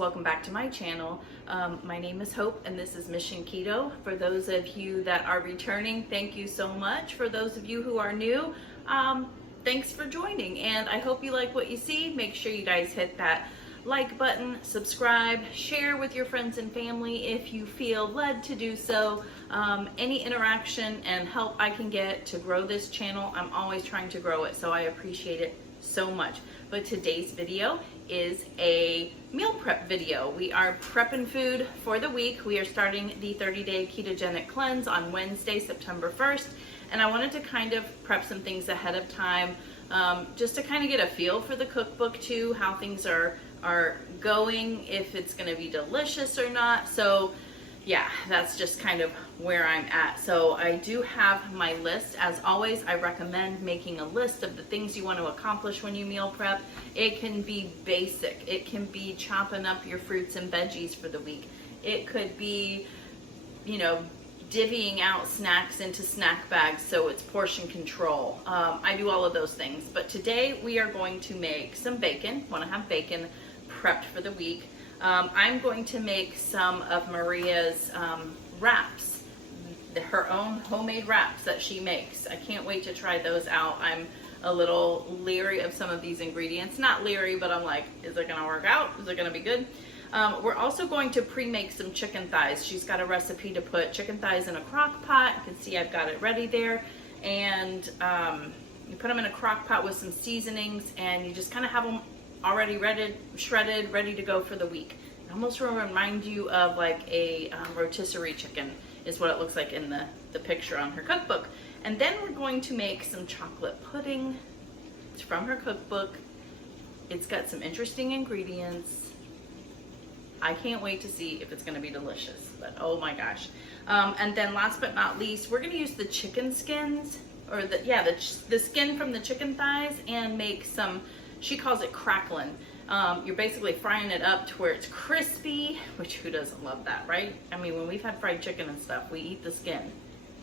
welcome back to my channel. My name is Hope and this is Mission Keto. For those of you that are returning, thank you so much. For those of you who are new, thanks for joining, and I hope you like what you see. Make sure you guys hit that like button, subscribe, share with your friends and family if you feel led to do so. Any interaction and help I can get to grow this channel, I'm always trying to grow it, so I appreciate it so much. But today's video is a meal prep video. We are prepping food for the week. We are starting the 30-day ketogenic cleanse on Wednesday, September 1st, and I wanted to kind of prep some things ahead of time, just to kind of get a feel for the cookbook too, how things are going, if it's going to be delicious or not. So yeah, that's just kind of where I'm at. So I do have my list. As always, I recommend making a list of the things you want to accomplish when you meal prep. It can be basic. It can be chopping up your fruits and veggies for the week. It could be, you know, divvying out snacks into snack bags so it's portion control. I do all of those things. But today we are going to make some bacon. Want to have bacon prepped for the week. I'm going to make some of Maria's wraps, her own homemade wraps that she makes. I can't wait to try those out. I'm a little leery of some of these ingredients. Not leery, but I'm like, is it gonna work out? Is it gonna be good? We're also going to pre-make some chicken thighs. She's got a recipe to put chicken thighs in a crock pot. You can see I've got it ready there. And you put them in a crock pot with some seasonings, and you just kind of have them already shredded, ready to go for the week. It almost will remind you of like a rotisserie chicken is what it looks like in the picture on her cookbook. And then we're going to make some chocolate pudding. It's from her cookbook. It's got some interesting ingredients. I can't wait to see if it's going to be delicious, but oh my gosh. And then last but not least, we're going to use the chicken skins, or the skin from the chicken thighs, and make some, she calls it crackling. You're basically frying it up to where it's crispy, which who doesn't love that, right? I mean, when we've had fried chicken and stuff, we eat the skin.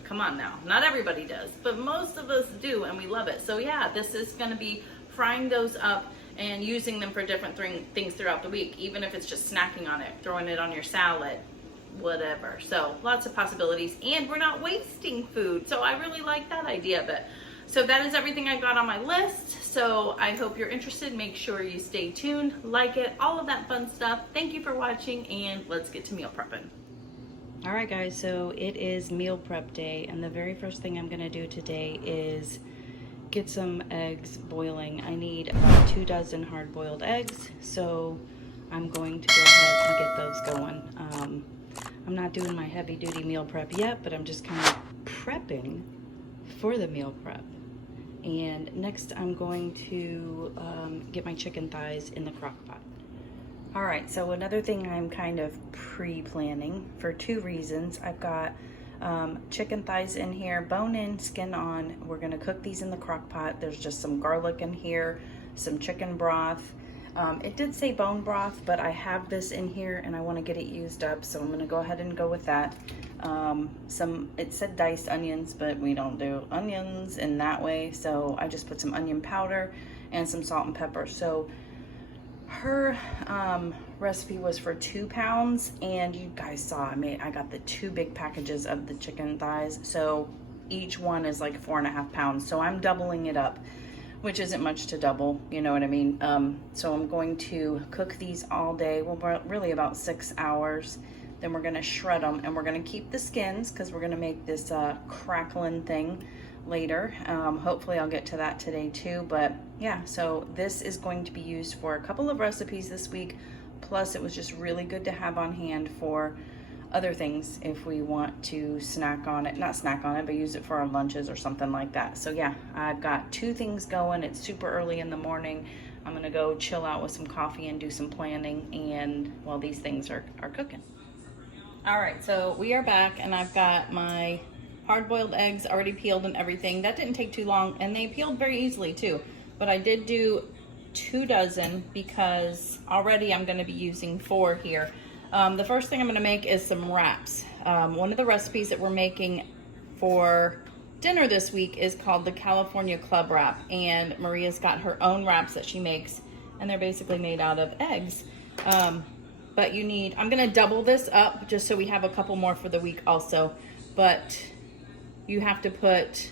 Come on now. Not everybody does, but most of us do, and we love it. So yeah, this is going to be frying those up and using them for different things throughout the week, even if it's just snacking on it, throwing it on your salad, whatever. So lots of possibilities, and we're not wasting food. So I really like that idea of it. So that is everything I got on my list. So I hope you're interested. Make sure you stay tuned, like it, all of that fun stuff. Thank you for watching, and let's get to meal prepping. All right, guys, so it is meal prep day, and the very first thing I'm gonna do today is get some eggs boiling. I need about 2 dozen hard-boiled eggs, so I'm going to go ahead and get those going. I'm not doing my heavy-duty meal prep yet, but I'm just kind of prepping for the meal prep. And next I'm going to get my chicken thighs in the crock pot. All right, so another thing I'm kind of pre-planning for 2 reasons. I've got chicken thighs in here, bone in, skin on. We're gonna cook these in the crock pot. There's just some garlic in here, some chicken broth. It did say bone broth, but I have this in here and I wanna get it used up, so I'm gonna go ahead and go with that. It said diced onions, but we don't do onions in that way, so I just put some onion powder and some salt and pepper. So her recipe was for 2 pounds, and you guys saw I got the 2 big packages of the chicken thighs, so each one is like 4.5 pounds. So I'm doubling it up, which isn't much to double, you know what I mean? So I'm going to cook these all day, well, really about 6 hours. Then we're gonna shred them, and we're gonna keep the skins because we're gonna make this crackling thing later. Hopefully I'll get to that today too, but yeah, so this is going to be used for a couple of recipes this week, plus it was just really good to have on hand for other things if we want to snack on it, not snack on it, but use it for our lunches or something like that. So yeah, I've got 2 things going. It's super early in the morning. I'm gonna go chill out with some coffee and do some planning, and while these things are cooking. All right, so we are back, and I've got my hard-boiled eggs already peeled and everything. That didn't take too long, and they peeled very easily too. But I did do 2 dozen because already I'm gonna be using 4 here. The first thing I'm gonna make is some wraps. One of the recipes that we're making for dinner this week is called the California Club Wrap, and Maria's got her own wraps that she makes, and they're basically made out of eggs. but you need, I'm gonna double this up just so we have a couple more for the week also. But you have to put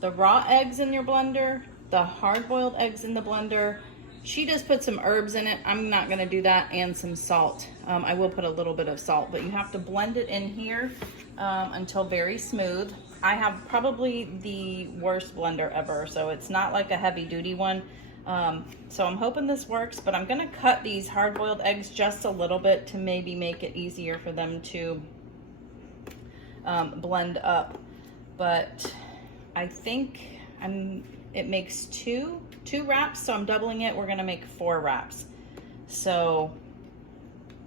the raw eggs in your blender, the hard-boiled eggs in the blender. She just put some herbs in it. I'm not gonna do that, and some salt. I will put a little bit of salt, but you have to blend it in here until very smooth. I have probably the worst blender ever, so it's not like a heavy-duty one. So I'm hoping this works, but I'm gonna cut these hard-boiled eggs just a little bit to maybe make it easier for them to blend up. But I think it makes two wraps, so I'm doubling it. We're gonna make 4 wraps. So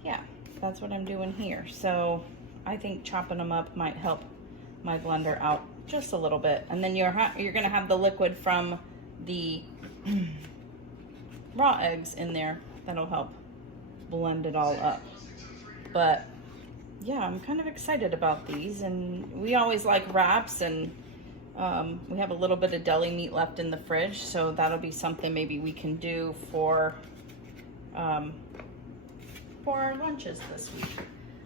yeah, that's what I'm doing here. So I think chopping them up might help my blender out just a little bit. And then you're gonna have the liquid from the raw eggs in there. That'll help blend it all up. But yeah, I'm kind of excited about these, and we always like wraps, and we have a little bit of deli meat left in the fridge, so that'll be something maybe we can do for our lunches this week.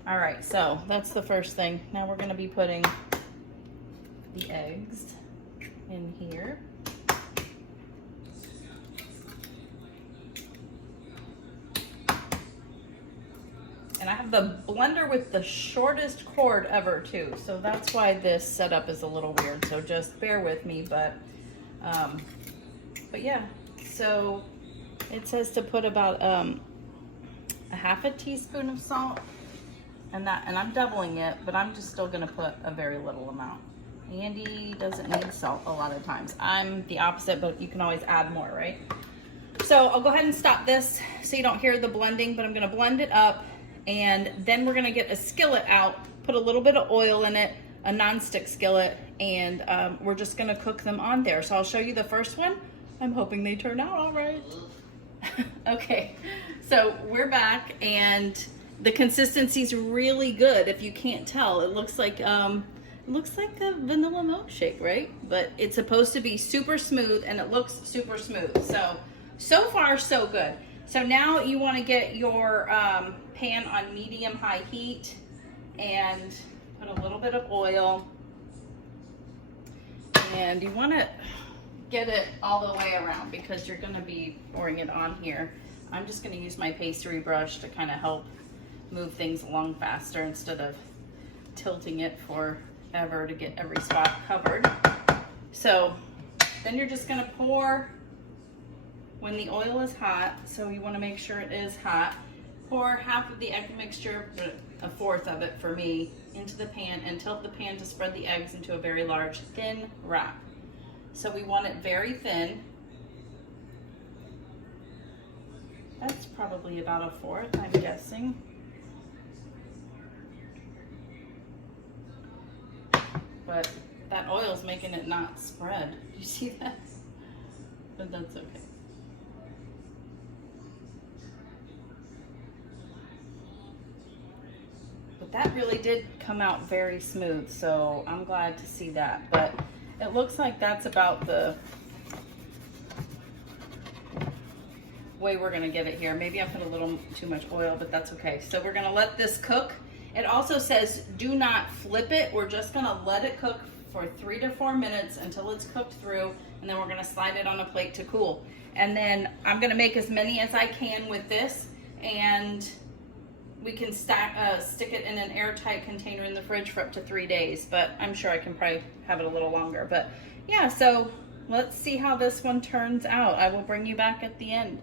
All right, so that's the first thing. Now we're gonna be putting the eggs in here. And I have the blender with the shortest cord ever too, so that's why this setup is a little weird, so just bear with me. But yeah, so it says to put about a half a teaspoon of salt, and I'm doubling it, but I'm just still gonna put a very little amount. Andy doesn't need salt a lot of times. I'm the opposite, but you can always add more, right? So I'll go ahead and stop this so you don't hear the blending, but I'm gonna blend it up. And then we're gonna get a skillet out, put a little bit of oil in it, a non-stick skillet, and we're just gonna cook them on there. So I'll show you the first one. I'm hoping they turn out all right. Okay, so we're back, and the consistency's really good. If you can't tell, it looks like a vanilla milkshake, right? But it's supposed to be super smooth, and it looks super smooth. So far so good. So now you want to get your pan on medium-high heat and put a little bit of oil, and you want to get it all the way around because you're going to be pouring it on here. I'm just going to use my pastry brush to kind of help move things along faster instead of tilting it forever to get every spot covered. So then you're just going to pour when the oil is hot, so you want to make sure it is hot. Pour half of the egg mixture, a fourth of it for me, into the pan, and tilt the pan to spread the eggs into a very large, thin wrap. So we want it very thin. That's probably about a fourth, I'm guessing. But that oil's making it not spread. Do you see that? But that's okay. That really did come out very smooth, so I'm glad to see that. But it looks like that's about the way we're gonna get it here. Maybe I put a little too much oil, but that's okay. So we're gonna let this cook. It also says do not flip it. We're just gonna let it cook for 3 to 4 minutes until it's cooked through, and then we're gonna slide it on a plate to cool. And then I'm gonna make as many as I can with this, and we can stick it in an airtight container in the fridge for up to 3 days, but I'm sure I can probably have it a little longer. But yeah, so let's see how this one turns out. I will bring you back at the end.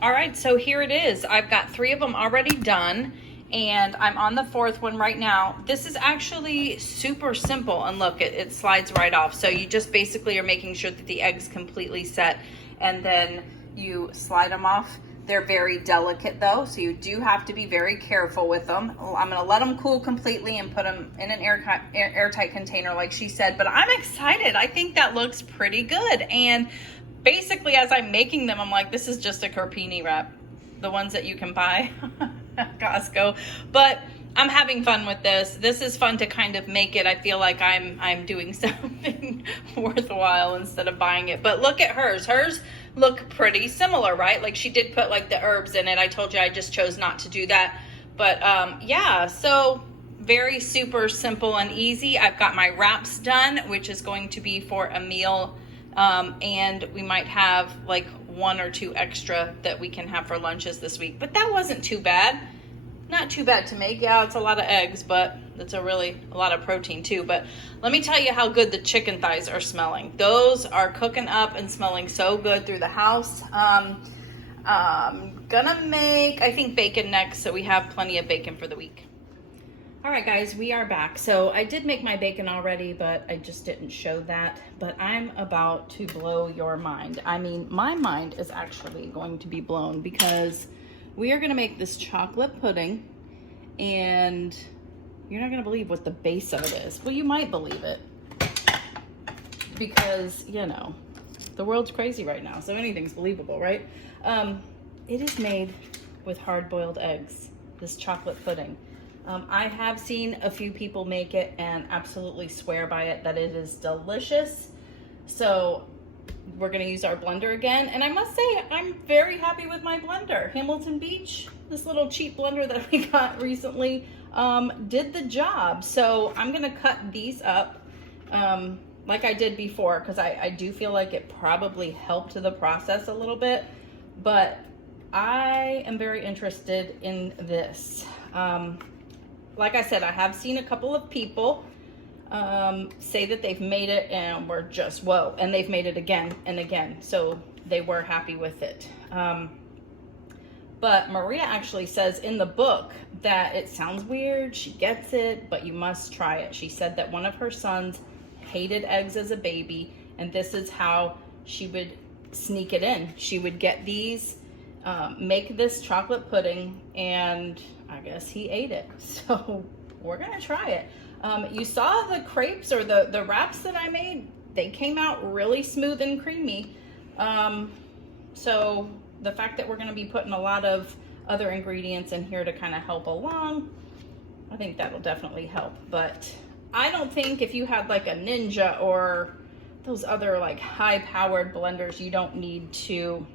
All right, so here it is. I've got 3 of them already done, and I'm on the 4th one right now. This is actually super simple, and look, it slides right off. So you just basically are making sure that the egg's completely set, and then you slide them off. They're very delicate though, so you do have to be very careful with them. I'm gonna let them cool completely and put them in an airtight container like she said, but I'm excited. I think that looks pretty good. And basically as I'm making them, I'm like, this is just a carpini wrap, the ones that you can buy at Costco. But I'm having fun with this. This is fun to kind of make it. I feel like I'm doing something worthwhile instead of buying it. But look at hers. Hers look pretty similar, right? Like she did put like the herbs in it. I told you I just chose not to do that. But yeah, so very super simple and easy. I've got my wraps done, which is going to be for a meal. And we might have like 1 or 2 extra that we can have for lunches this week. But that wasn't too bad. Not too bad to make. Yeah, it's a lot of eggs, but it's a lot of protein too. But let me tell you how good the chicken thighs are smelling. Those are cooking up and smelling so good through the house. Gonna make, I think, bacon next, so we have plenty of bacon for the week. All right, guys, we are back. So I did make my bacon already, but I just didn't show that. But I'm about to blow your mind. I mean, my mind is actually going to be blown because we are going to make this chocolate pudding, and you're not going to believe what the base of it is. Well, you might believe it because, you know, the world's crazy right now, so anything's believable, right? It is made with hard-boiled eggs, this chocolate pudding. I have seen a few people make it and absolutely swear by it that it is delicious. So we're going to use our blender again. And I must say, I'm very happy with my blender. Hamilton Beach, this little cheap blender that we got recently, did the job. So I'm going to cut these up like I did before, because I do feel like it probably helped the process a little bit. But I am very interested in this. Like I said, I have seen a couple of people say that they've made it and were just, whoa, and they've made it again and again. So they were happy with it. But Maria actually says in the book that it sounds weird, she gets it, but you must try it. She said that one of her sons hated eggs as a baby, and this is how she would sneak it in. She would get these, make this chocolate pudding, and I guess he ate it. So we're gonna try it. You saw the crepes or the wraps that I made. They came out really smooth and creamy. So the fact that we're gonna be putting a lot of other ingredients in here to kind of help along, I think that'll definitely help. But I don't think if you had like a Ninja or those other like high-powered blenders, you don't need to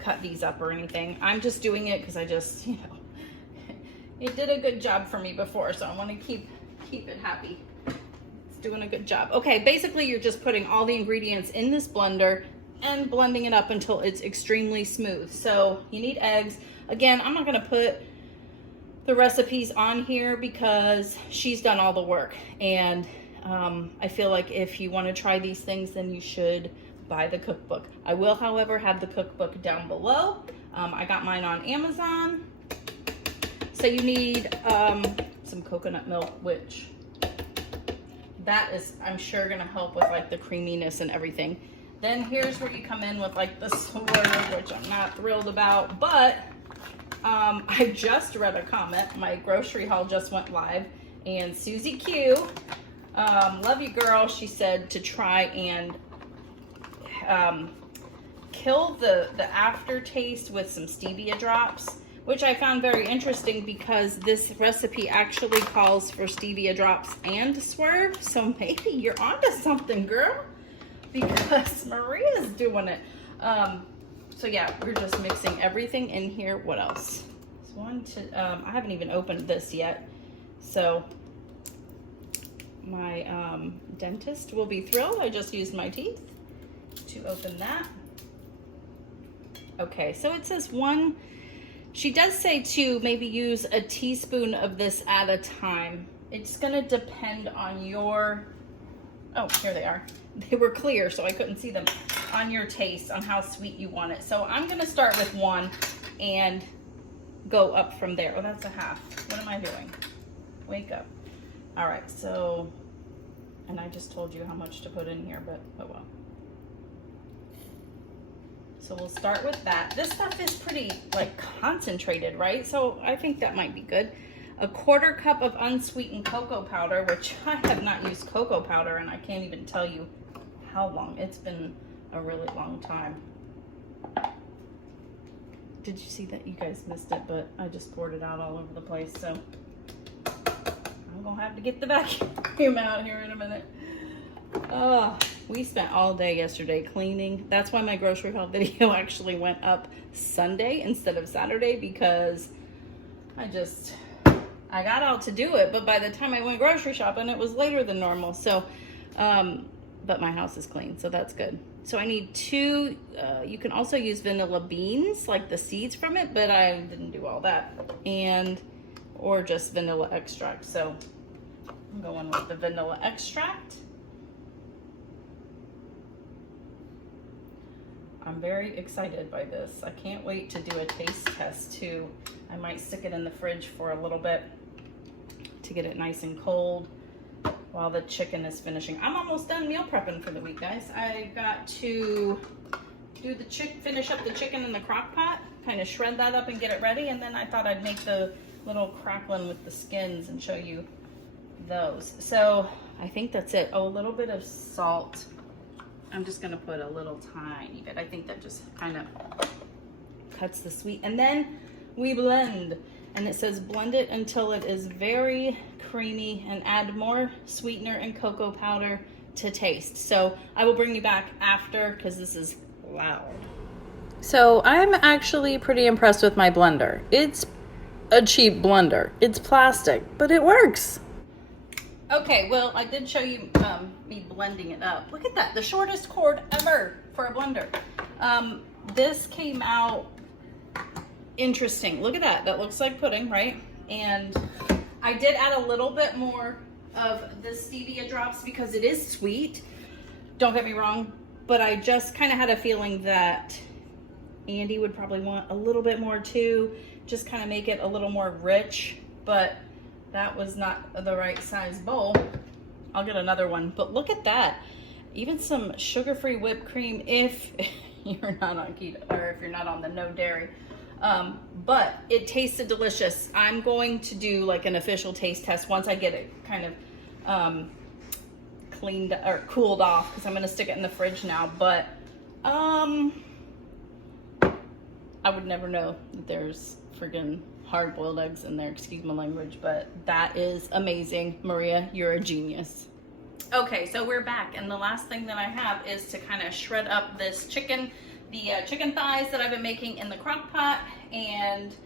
cut these up or anything. I'm just doing it because I just, you know, it did a good job for me before, so I want to keep it happy. It's doing a good job. Okay, basically you're just putting all the ingredients in this blender and blending it up until it's extremely smooth. So you need eggs. Again, I'm not going to put the recipes on here because she's done all the work, and I feel like if you want to try these things, then you should buy the cookbook. I will, however, have the cookbook down below. I got mine on Amazon. So you need some coconut milk, which that is, I'm sure, gonna help with like the creaminess and everything. Then here's where you come in with like the slurry, which I'm not thrilled about, but I just read a comment. My grocery haul just went live, and Susie Q, love you girl, she said to try and kill the aftertaste with some stevia drops, which I found very interesting because this recipe actually calls for stevia drops and Swerve. So maybe you're onto something, girl, because Maria's doing it. So yeah, we're just mixing everything in here. What else? I haven't even opened this yet. So my dentist will be thrilled. I just used my teeth to open that. Okay, so it says one. She does say to maybe use a teaspoon of this at a time. It's gonna depend on your, oh, here they are. They were clear, so I couldn't see them. On your taste, on how sweet you want it. So I'm gonna start with one and go up from there. Oh, that's a half. What am I doing? Wake up. All right, so, and I just told you how much to put in here, but oh well. So we'll start with that. This stuff is pretty like concentrated, right? So I think that might be good. A 1/4 cup of unsweetened cocoa powder, which I have not used cocoa powder, and I can't even tell you how long. It's been a really long time. did you see that? You guys missed it, but I just poured it out all over the place. So I'm gonna have to get the vacuum out here in a minute. We spent all day yesterday cleaning. That's why my grocery haul video actually went up Sunday instead of Saturday, because I got out to do it, but by the time I went grocery shopping, it was later than normal. So, but my house is clean, so that's good. So I need 2, you can also use vanilla beans, like the seeds from it, but I didn't do all that. Or just vanilla extract. So I'm going with the vanilla extract. I'm very excited by this. I can't wait to do a taste test too. I might stick it in the fridge for a little bit to get it nice and cold while the chicken is finishing. I'm almost done meal prepping for the week, guys. I got to do finish up the chicken in the crock pot, kind of shred that up and get it ready, and then I thought I'd make the little crackling with the skins and show you those. So I think that's it. Oh, a little bit of salt. I'm just gonna put a little tiny bit. I think that just kind of cuts the sweet. And then we blend. And it says blend it until it is very creamy and add more sweetener and cocoa powder to taste. So I will bring you back after, because this is loud. So I'm actually pretty impressed with my blender. It's a cheap blender. It's plastic, but it works. Okay, well, I did show you me blending it up. Look at that, the shortest cord ever for a blender. This came out interesting. Look at that, that looks like pudding, right? And I did add a little bit more of the stevia drops because it is sweet. Don't get me wrong, but I just kind of had a feeling that Andy would probably want a little bit more too, just kind of make it a little more rich, but that was not the right size bowl. I'll get another one, but look at that. Even some sugar-free whipped cream if you're not on keto, or if you're not on the no dairy. But it tasted delicious. I'm going to do like an official taste test once I get it kind of cleaned or cooled off, because I'm gonna stick it in the fridge now. But I would never know that there's friggin' hard-boiled eggs in there, excuse my language, but that is amazing. Maria, you're a genius. Okay, so we're back, and the last thing that I have is to kind of shred up this chicken, the chicken thighs that I've been making in the crock pot, and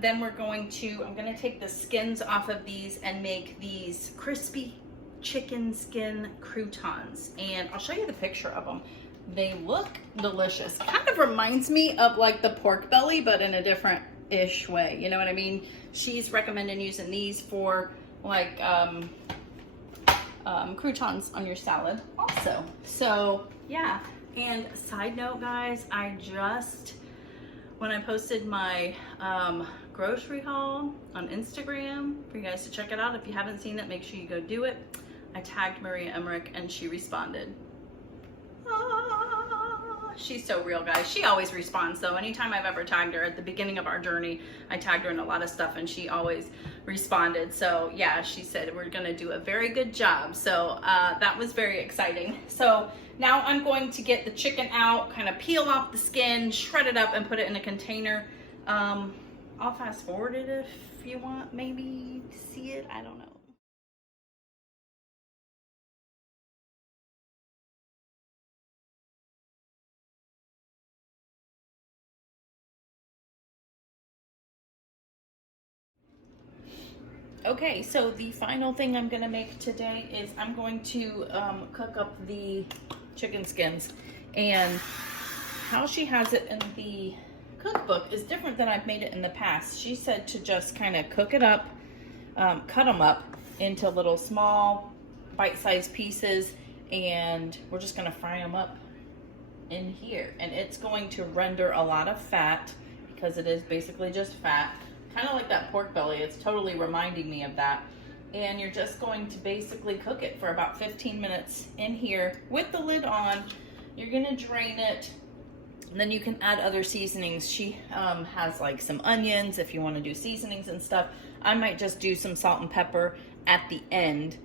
then I'm going to take the skins off of these and make these crispy chicken skin croutons, and I'll show you the picture of them. They look delicious. Kind of reminds me of like the pork belly, but in a different-ish way, you know what I mean? She's recommending using these for like croutons on your salad also. So yeah, and side note, guys, when I posted my grocery haul on Instagram for you guys to check it out, if you haven't seen it, make sure you go do it. I tagged Maria Emmerich and she responded. She's so real, guys. She always responds though. Anytime I've ever tagged her at the beginning of our journey, I tagged her in a lot of stuff and she always responded. So yeah, she said we're gonna do a very good job. So that was very exciting. So now I'm going to get the chicken out, kind of peel off the skin, shred it up and put it in a container. I'll fast forward it if you want maybe to see it. I don't know. Okay, so the final thing I'm gonna make today is I'm going to cook up the chicken skins, and how she has it in the cookbook is different than I've made it in the past. She said to just kind of cook it up, cut them up into little small bite-sized pieces, and we're just gonna fry them up in here, and it's going to render a lot of fat because it is basically just fat. Kind of like that pork belly. It's totally reminding me of that. And you're just going to basically cook it for about 15 minutes in here with the lid on. You're gonna drain it, and then you can add other seasonings. She has like some onions if you want to do seasonings and stuff. I might just do some salt and pepper at the end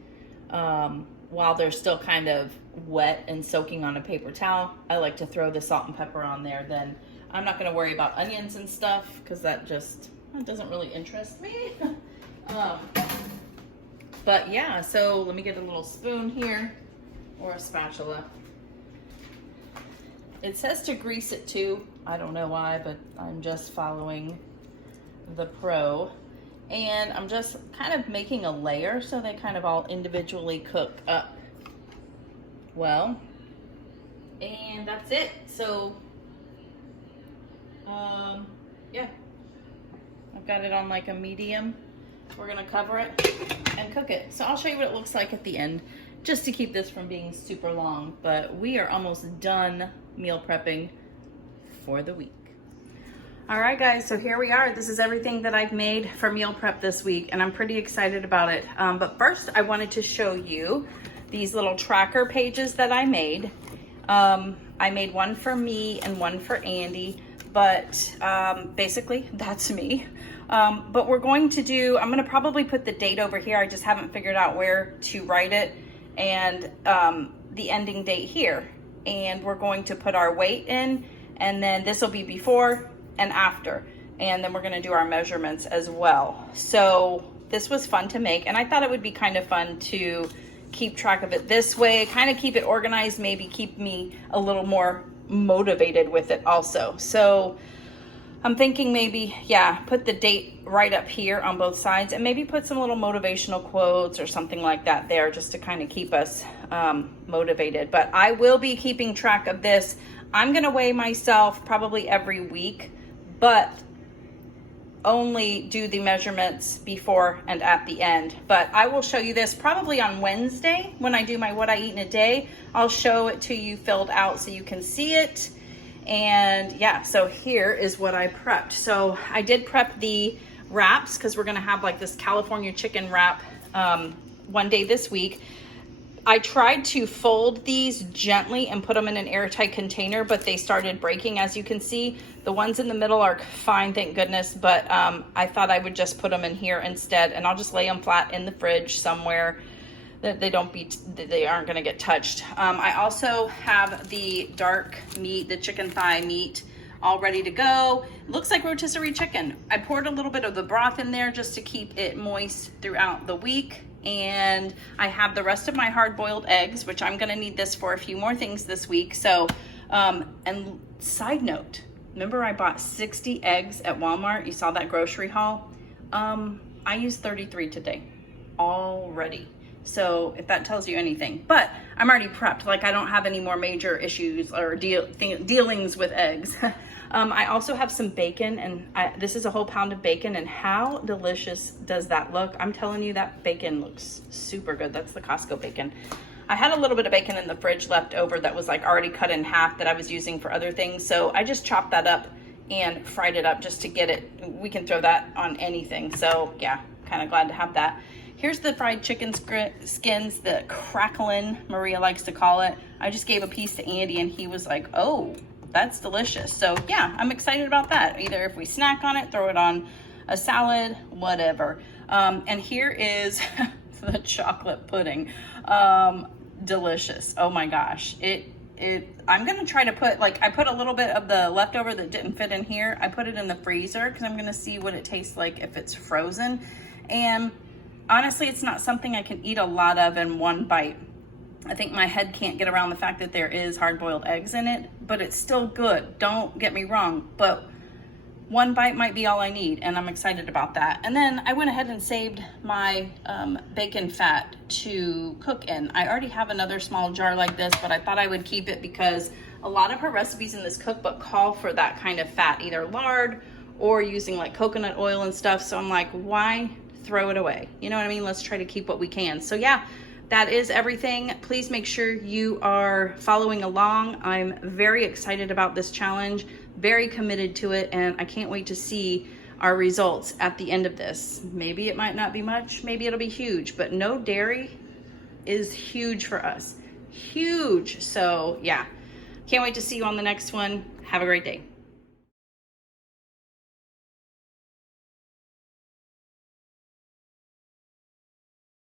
while they're still kind of wet and soaking on a paper towel. I like to throw the salt and pepper on there, then I'm not gonna worry about onions and stuff because that doesn't really interest me. But yeah, so let me get a little spoon here or a spatula. It says to grease it too. I don't know why, but I'm just following the pro. And I'm just kind of making a layer so they kind of all individually cook up well. And that's it. So, yeah, I've got it on like a medium. We're gonna cover it and cook it. So I'll show you what it looks like at the end, just to keep this from being super long. But we are almost done meal prepping for the week. All right, guys, so here we are. This is everything that I've made for meal prep this week, and I'm pretty excited about it. But first, I wanted to show you these little tracker pages that I made. I made one for me and one for Andy, but basically that's me. But we're going to do, I'm gonna probably put the date over here. I just haven't figured out where to write it, and the ending date here. And we're going to put our weight in, and then this will be before and after. And then we're gonna do our measurements as well. So this was fun to make, and I thought it would be kind of fun to keep track of it this way, kind of keep it organized, maybe keep me a little more motivated with it also. So I'm thinking maybe, yeah, put the date right up here on both sides, and maybe put some little motivational quotes or something like that there, just to kind of keep us motivated. But I will be keeping track of this. I'm gonna weigh myself probably every week, but only do the measurements before and at the end. But I will show you this probably on Wednesday when I do my what I eat in a day. I'll show it to you filled out so you can see it. And yeah, so here is what I prepped. So I did prep the wraps because we're gonna have like this California chicken wrap one day this week. I tried to fold these gently and put them in an airtight container, but they started breaking, as you can see. The ones in the middle are fine, thank goodness, but I thought I would just put them in here instead, and I'll just lay them flat in the fridge somewhere that they aren't gonna get touched. I also have the dark meat, the chicken thigh meat, all ready to go. It looks like rotisserie chicken. I poured a little bit of the broth in there just to keep it moist throughout the week. And I have the rest of my hard-boiled eggs, which I'm gonna need this for a few more things this week. So, and side note, remember I bought 60 eggs at Walmart? You saw that grocery haul? I used 33 today already. So if that tells you anything, but I'm already prepped. Like I don't have any more major issues or dealings with eggs. I also have some bacon, and this is a whole pound of bacon, and how delicious does that look? I'm telling you, that bacon looks super good. That's the Costco bacon. I had a little bit of bacon in the fridge left over that was like already cut in half that I was using for other things. So I just chopped that up and fried it up just to get it. We can throw that on anything. So yeah, kind of glad to have that. Here's the fried chicken skins, the crackling, Maria likes to call it. I just gave a piece to Andy and he was like, oh, that's delicious. So yeah, I'm excited about that. Either if we snack on it, throw it on a salad, whatever. And here is the chocolate pudding. Delicious. Oh my gosh. I'm gonna try to put, like, I put a little bit of the leftover that didn't fit in here. I put it in the freezer because I'm gonna see what it tastes like if it's frozen. And honestly, it's not something I can eat a lot of in one bite. I think my head can't get around the fact that there is hard-boiled eggs in it, but it's still good. Don't get me wrong, but one bite might be all I need, and I'm excited about that. And then I went ahead and saved my bacon fat to cook in. I already have another small jar like this, but I thought I would keep it because a lot of her recipes in this cookbook call for that kind of fat, either lard or using like coconut oil and stuff. So I'm like, why throw it away? You know what I mean? Let's try to keep what we can. So yeah, that is everything. Please make sure you are following along. I'm very excited about this challenge, very committed to it, and I can't wait to see our results at the end of this. Maybe it might not be much, maybe it'll be huge, but no dairy is huge for us. Huge. So yeah, can't wait to see you on the next one. Have a great day.